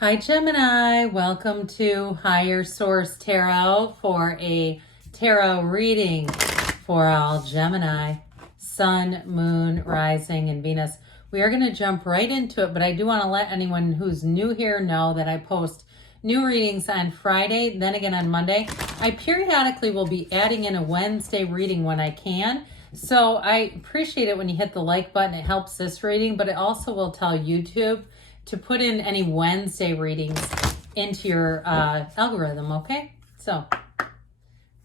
Hi Gemini, welcome to Higher Source Tarot for a tarot reading for all Gemini, Sun, Moon, Rising, and Venus. We are going to jump right into it, but I do want to let anyone who's new here know that I post new readings on Friday, then again on Monday. I periodically will be adding in a Wednesday reading when I can. So I appreciate it when you hit the like button. It helps this reading, but it also will tell YouTube to put in any Wednesday readings into your algorithm, okay? So, all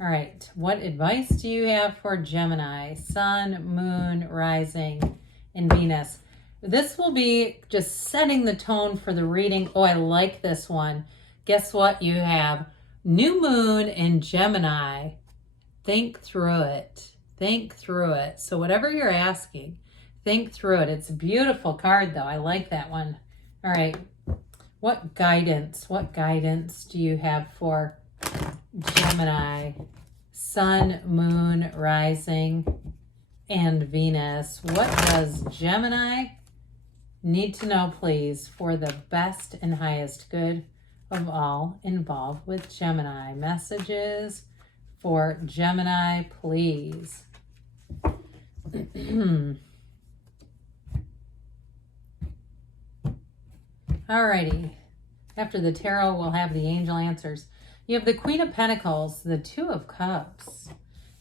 right, what advice do you have for Gemini, Sun, Moon, Rising, and Venus? This will be just setting the tone for the reading. Oh, I like this one. Guess what? You have New Moon in Gemini. Think through it. Think through it. So whatever you're asking, think through it. It's a beautiful card, though. I like that one. All right, what guidance do you have for Gemini, Sun, Moon, Rising, and Venus? What does Gemini need to know, please, for the best and highest good of all involved with Gemini? Messages for Gemini, please. Alrighty, after the tarot, we'll have the angel answers. You have the Queen of Pentacles, the Two of Cups,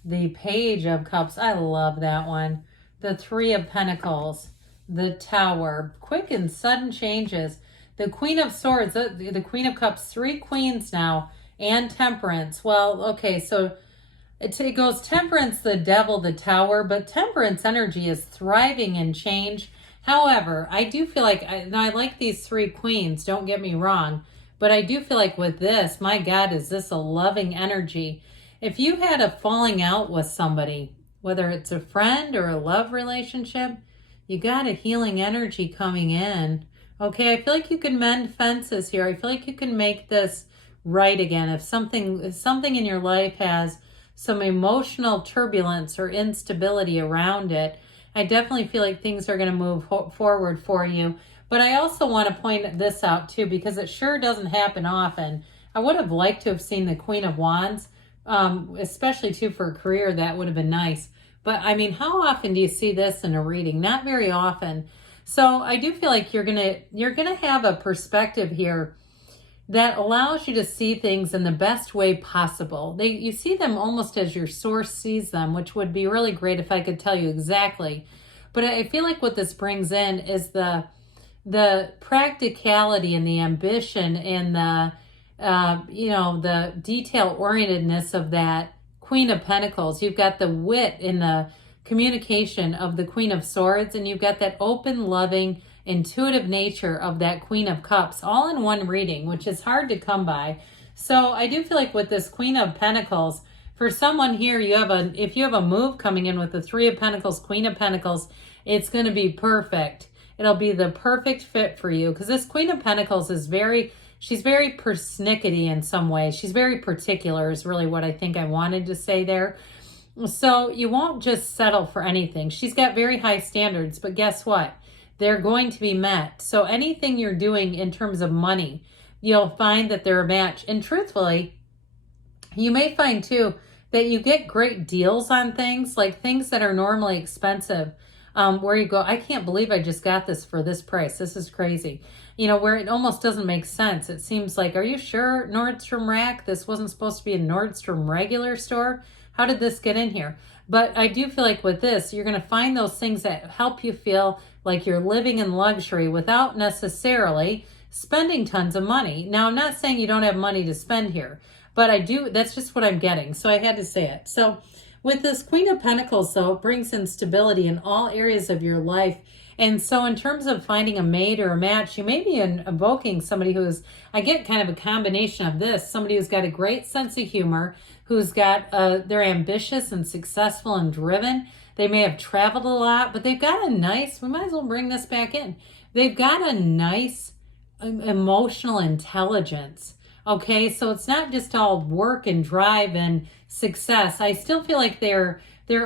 the Page of Cups. I love that one. The Three of Pentacles, the Tower, quick and sudden changes. The Queen of Swords, the Queen of Cups, three queens now, and Temperance. Well, okay, so it goes Temperance, the Devil, the Tower, but Temperance energy is thriving in change. However, I do feel like, I like these three queens, don't get me wrong, but I do feel like with this, my God, is this a loving energy? If you had a falling out with somebody, whether it's a friend or a love relationship, you got a healing energy coming in. Okay, I feel like you can mend fences here. I feel like you can make this right again. If something in your life has some emotional turbulence or instability around it, I definitely feel like things are going to move forward for you. But I also want to point this out too, because it sure doesn't happen often. I would have liked to have seen the Queen of Wands, especially too for a career. That would have been nice. But I mean, how often do you see this in a reading? Not very often. So I do feel like you're gonna have a perspective here that allows you to see things in the best way possible. You see them almost as your source sees them, which would be really great if I could tell you exactly. But I feel like what this brings in is the practicality and the ambition and the the detail-orientedness of that Queen of Pentacles. You've got the wit in the communication of the Queen of Swords, and you've got that open, loving, intuitive nature of that Queen of Cups all in one reading, which is hard to come by. So I do feel like with this Queen of Pentacles, for someone here, if you have a move coming in with the Three of Pentacles, Queen of Pentacles, it's going to be perfect. It'll be the perfect fit for you, because this Queen of Pentacles is she's very persnickety in some ways. She's very particular is really what I think I wanted to say there. So you won't just settle for anything. She's got very high standards, but guess what? They're going to be met. So anything you're doing in terms of money, you'll find that they're a match. And truthfully, you may find too that you get great deals on things, like things that are normally expensive, where you go, I can't believe I just got this for this price. This is crazy. Where it almost doesn't make sense. It seems like, are you sure Nordstrom Rack? This wasn't supposed to be a Nordstrom regular store. How did this get in here? But I do feel like with this, you're going to find those things that help you feel like you're living in luxury without necessarily spending tons of money. Now, I'm not saying you don't have money to spend here, but that's just what I'm getting. So I had to say it. So with this Queen of Pentacles, though, it brings in stability in all areas of your life. And so in terms of finding a mate or a match, you may be invoking somebody I get kind of a combination of this, somebody who's got a great sense of humor, who's got, they're ambitious and successful and driven. They may have traveled a lot, but they've got we might as well bring this back in. They've got a nice emotional intelligence. Okay, so it's not just all work and drive and success. I still feel like they're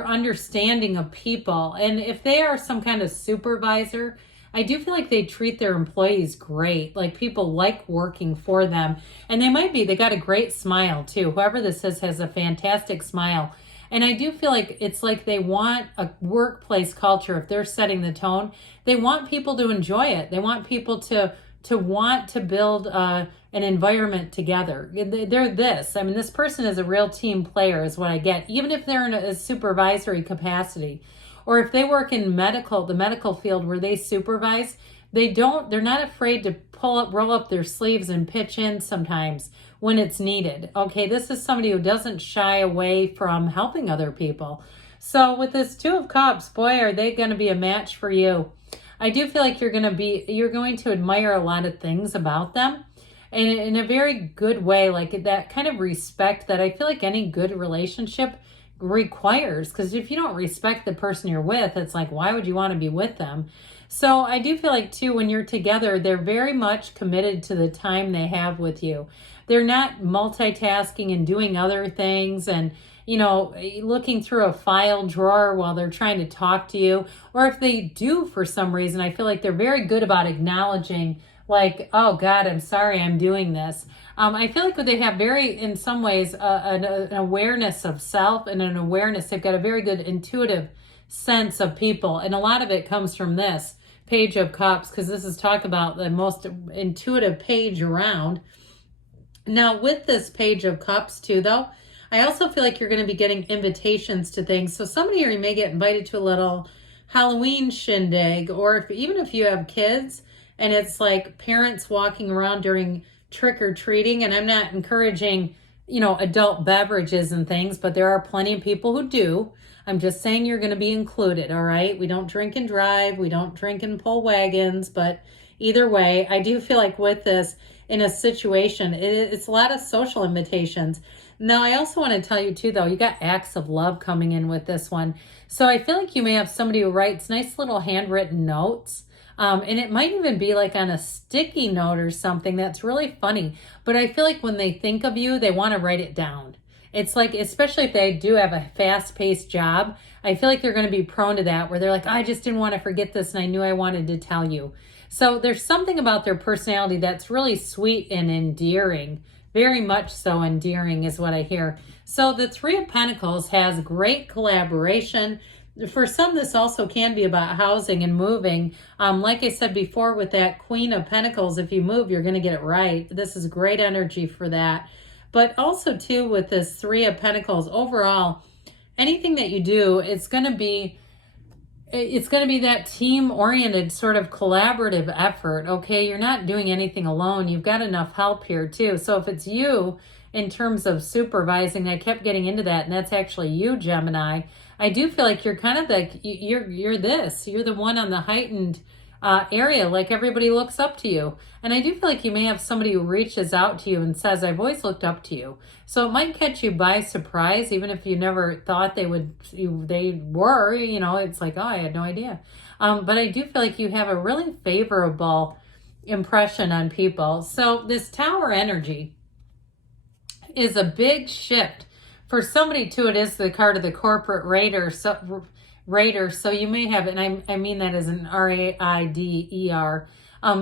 understanding of people. And if they are some kind of supervisor, I do feel like they treat their employees great. Like people like working for them. And they got a great smile too. Whoever this is has a fantastic smile. And I do feel like it's like they want a workplace culture. If they're setting the tone, they want people to enjoy it. They want people to want to build an environment together. They're this. I mean, this person is a real team player is what I get, even if they're in a supervisory capacity. Or if they work in the medical field where they supervise, they're not afraid to roll up their sleeves and pitch in sometimes when it's needed. Okay, this is somebody who doesn't shy away from helping other people. So with this Two of Cups, boy, are they going to be a match for you. I do feel like you're going to admire a lot of things about them, and in a very good way, like that kind of respect that I feel like any good relationship requires. Because if you don't respect the person you're with, it's like, why would you want to be with them? So I do feel like too, when you're together, they're very much committed to the time they have with you. They're not multitasking and doing other things and looking through a file drawer while they're trying to talk to you. Or if they do for some reason, I feel like they're very good about acknowledging, like, oh God, I'm sorry, I'm doing this. I feel like they have in some ways, an awareness of self and an awareness. They've got a very good intuitive sense of people. And a lot of it comes from this Page of Cups, because this is talk about the most intuitive page around. Now, with this Page of Cups too, though, I also feel like you're going to be getting invitations to things. So some of you may get invited to a little Halloween shindig, or even if you have kids and it's like parents walking around during trick-or-treating. And I'm not encouraging, adult beverages and things, but there are plenty of people who do. I'm just saying you're going to be included, all right? We don't drink and drive. We don't drink and pull wagons. But either way, I do feel like with this, in a situation, it's a lot of social invitations. Now, I also want to tell you too, though, you got acts of love coming in with this one. So I feel like you may have somebody who writes nice little handwritten notes. And it might even be like on a sticky note or something that's really funny. But I feel like when they think of you, they want to write it down. It's like, especially if they do have a fast-paced job, I feel like they're going to be prone to that, where they're like, oh, I just didn't want to forget this and I knew I wanted to tell you. So there's something about their personality that's really sweet and endearing. Very much so endearing is what I hear. So the Three of Pentacles has great collaboration. For some, this also can be about housing and moving. Like I said before, with that Queen of Pentacles, if you move, you're going to get it right. This is great energy for that. But also, too, with this Three of Pentacles, overall, anything that you do, it's going to be that team-oriented sort of collaborative effort, okay? You're not doing anything alone. You've got enough help here, too. So if it's you in terms of supervising, I kept getting into that, and that's actually you, Gemini. I do feel like you're kind of you're the one on the heightened area, like everybody looks up to you. And I do feel like you may have somebody who reaches out to you and says, I've always looked up to you. So it might catch you by surprise, even if you never thought they were, it's like, oh, I had no idea. But I do feel like you have a really favorable impression on people. So this Tower energy is a big shift. For somebody too, it is the card of the corporate raider. So you may have, and I mean that as an R-A-I-D-E-R.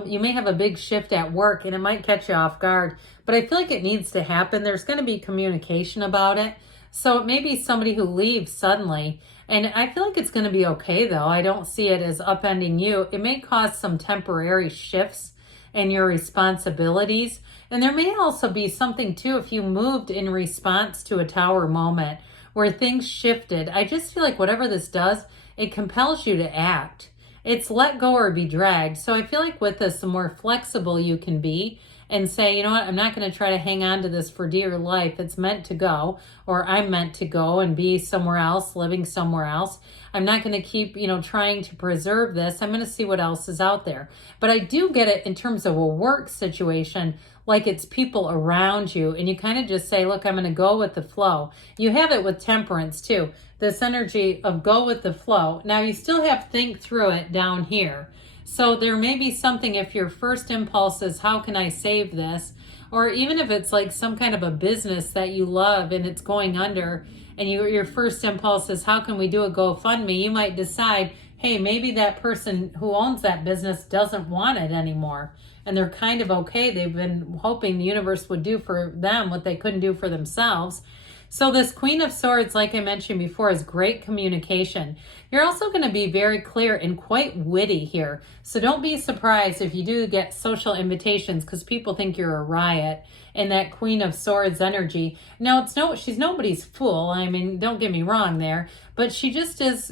You may have a big shift at work and it might catch you off guard, but I feel like it needs to happen. There's going to be communication about it. So it may be somebody who leaves suddenly, and I feel like it's going to be okay though. I don't see it as upending you. It may cause some temporary shifts in your responsibilities. And there may also be something too, if you moved in response to a Tower moment where things shifted. I just feel like whatever this does, it compels you to act. It's let go or be dragged. So I feel like with this, the more flexible you can be and say, you know what, I'm not going to try to hang on to this for dear life. It's meant to go, or I'm meant to go and be somewhere else, living somewhere else. I'm not going to keep, trying to preserve this. I'm going to see what else is out there. But I do get it in terms of a work situation, like it's people around you, and you kind of just say, look, I'm going to go with the flow. You have it with Temperance too, this energy of go with the flow. Now you still have think through it down here. So there may be something, if your first impulse is, how can I save this? Or even if it's like some kind of a business that you love and it's going under, and your first impulse is, how can we do a GoFundMe? You might decide hey, maybe that person who owns that business doesn't want it anymore. And they're kind of okay. They've been hoping the universe would do for them what they couldn't do for themselves. So this Queen of Swords, like I mentioned before, is great communication. You're also going to be very clear and quite witty here. So don't be surprised if you do get social invitations because people think you're a riot in that Queen of Swords energy. Now, she's nobody's fool. I mean, don't get me wrong there, but she just is,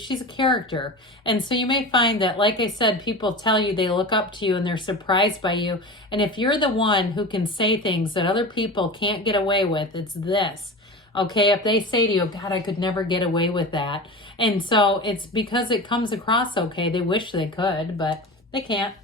she's a character. And so you may find that, like I said, people tell you they look up to you and they're surprised by you. And if you're the one who can say things that other people can't get away with, it's this. Okay, if they say to you, God, I could never get away with that. And so it's because it comes across okay. They wish they could, but they can't.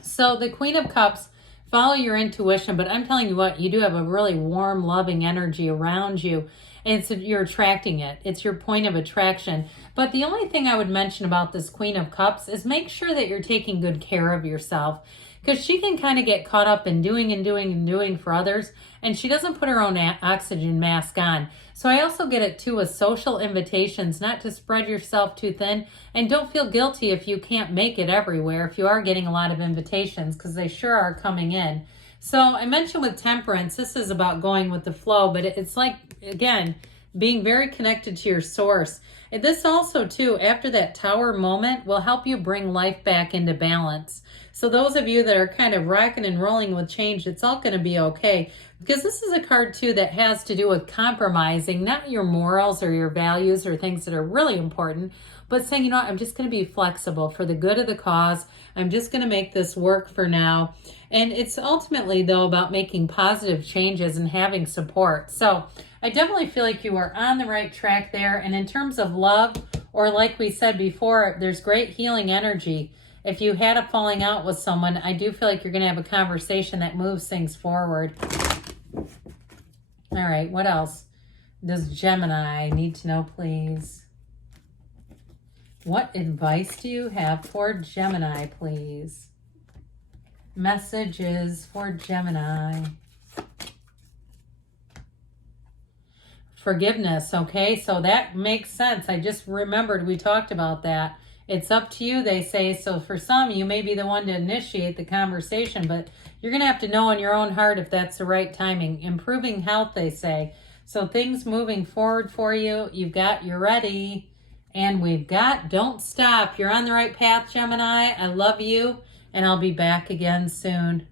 So the Queen of Cups, follow your intuition, but I'm telling you what, you do have a really warm, loving energy around you. And so you're attracting it. It's your point of attraction. But the only thing I would mention about this Queen of Cups is make sure that you're taking good care of yourself, because she can kind of get caught up in doing for others, and she doesn't put her own oxygen mask on. So I also get it too with social invitations, not to spread yourself too thin, and don't feel guilty if you can't make it everywhere, if you are getting a lot of invitations, because they sure are coming in. So I mentioned with temperance, this is about going with the flow, but it's like, again, being very connected to your source. And this also too, after that tower moment, will help you bring life back into balance. So those of you that are kind of rocking and rolling with change, it's all going to be okay. Because this is a card too that has to do with compromising, not your morals or your values or things that are really important, but saying, you know what, I'm just going to be flexible for the good of the cause. I'm just going to make this work for now. And it's ultimately, though, about making positive changes and having support. So I definitely feel like you are on the right track there. And in terms of love, or like we said before, there's great healing energy. If you had a falling out with someone, I do feel like you're going to have a conversation that moves things forward. All right, what else does Gemini need to know, please? What advice do you have for Gemini, please? Messages for Gemini. Forgiveness, okay? So that makes sense. I just remembered we talked about that. It's up to you, they say. So for some, you may be the one to initiate the conversation, but you're going to have to know in your own heart if that's the right timing. Improving health, they say. So things moving forward for you. You're ready. And we've got don't stop. You're on the right path, Gemini. I love you, and I'll be back again soon.